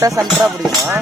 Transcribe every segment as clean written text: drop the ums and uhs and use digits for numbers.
விட்டா சென்டரா பிடிக்குமா?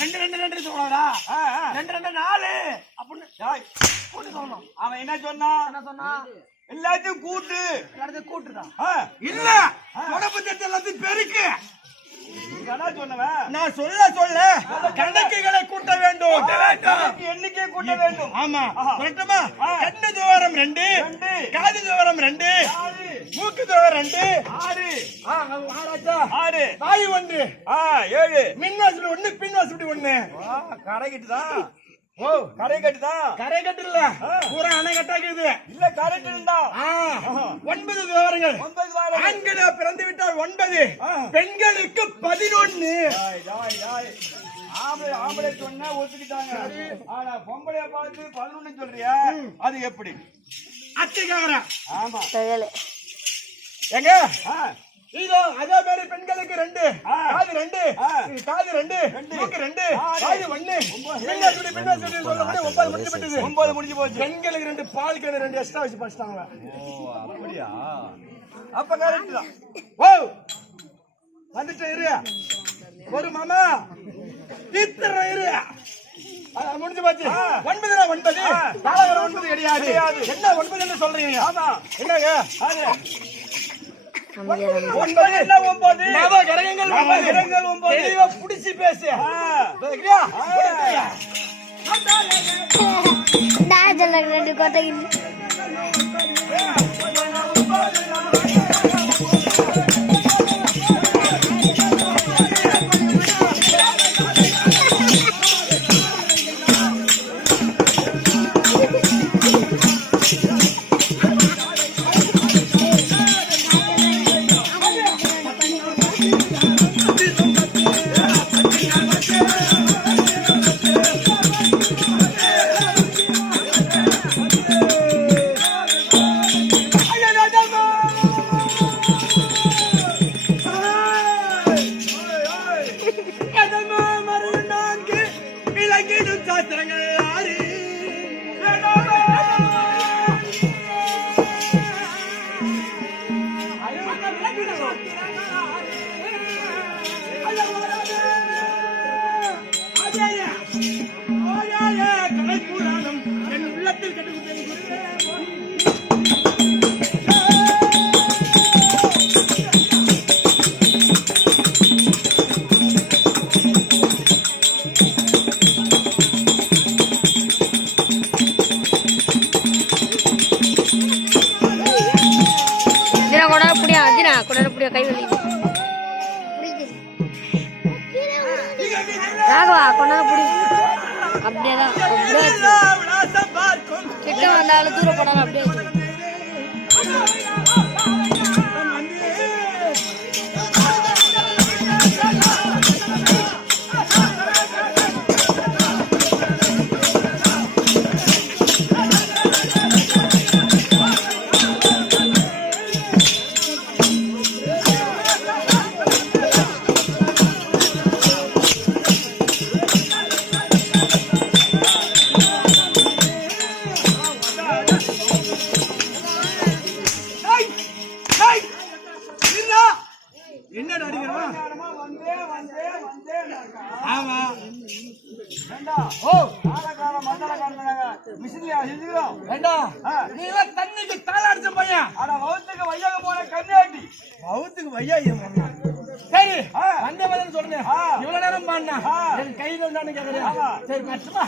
ரெண்டு ரெண்டு ரெண்டு சொல்லடா. ரெண்டு ரெண்டு நாலு அப்படின்னு சொல்லணும். அவன் என்ன சொன்னா எல்லாத்தையும் கூட்டு. எல்லாத்தையும் கூட்டுதான் இல்ல உடம்பு தட்டு எல்லாத்தையும் பெருக்கு சொன்னவன். நான் சொல்ல கணக்குகளை கூட்ட வேண்டும். எண்ணிக்கை கூட்ட வேண்டும். ஆமா சொல்லட்டுமா? கண்ணு துவாரம் 2, காது துவாரம் 2, மூக்கு துவாரம் 2, 6 வாயு 1, 7 மின்வாசல் 1, பின்வாசல் 1. கரை கட்டுதான். ஓ கரை கட்டுதான். கரை கட்டு இல்ல, பூரா அணை கட்டாக்குது. இல்ல கரெக்ட் இருந்தா 9 துவாரங்கள். ஆண்கள பிறந்து விட்டால் 9, பெண்களுக்கு 11. ஆம்பளை சொன்ன ஒத்துக்கிட்டாங்க. ஆனா பொம்பளைய பார்த்து 11 சொல்றியா? அது எப்படி? அத்தைக்காரன். ஆமா எங்க இதோ அதே மாதிரி பெண்களுக்கு 2, காது 2, காது 2, மூக்கு 2, வாயு 1. பின்னாடி சொல்லக்கூடிய 9 முடிஞ்சு போயிடுது. 9 முடிஞ்சு போச்சு. பெண்களுக்கு 2, பால் கேன் 2 எக்ஸ்ட்ரா வச்சு படிச்சிட்டாங்க. ஓ அப்படியா? அப்ப கரெக்ட் தான். ஓ வந்துட்டு இரு ஒரு மாமா இத்தர இரு. முடிஞ்சு போச்சு. 9 9 9 கிடையாது. என்ன 9 என்ன சொல்றீங்க? ஆமா என்னங்க 9 என்ன 9 நவ கிரகங்கள் 9 தெளிவா புடிச்சு பேசு. சரியா? நான் சொல்ல ரெண்டு கோட்டைக்கு கை வலி ராகவா கொண்டா புடி. அப்படியேதான் கிட்ட வந்தாலும் தூர போனாலும் அப்படியே தண்ணிக்கு தாளாடிச்ச பையன். வையாக போன கண்ணாட்டி வவுத்துக்கு வையாயம். சரி வந்த பதில் சொல்லுங்க. இவ்வளவு நேரம் பாடினா என் கையில் வந்தான்னு கேக்குறேன். சரி கஷ்டமா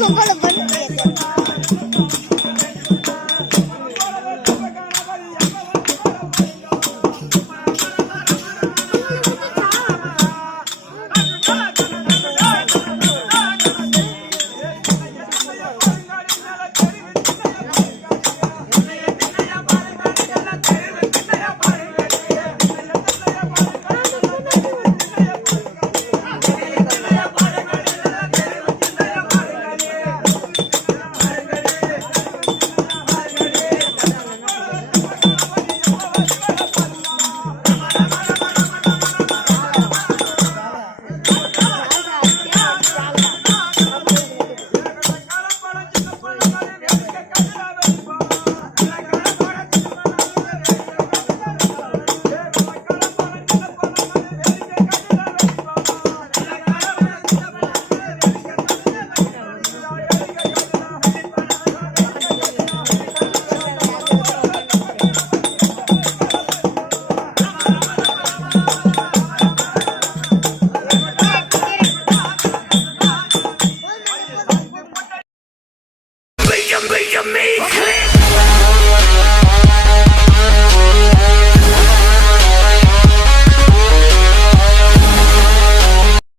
பொம்பளை பொண்ணு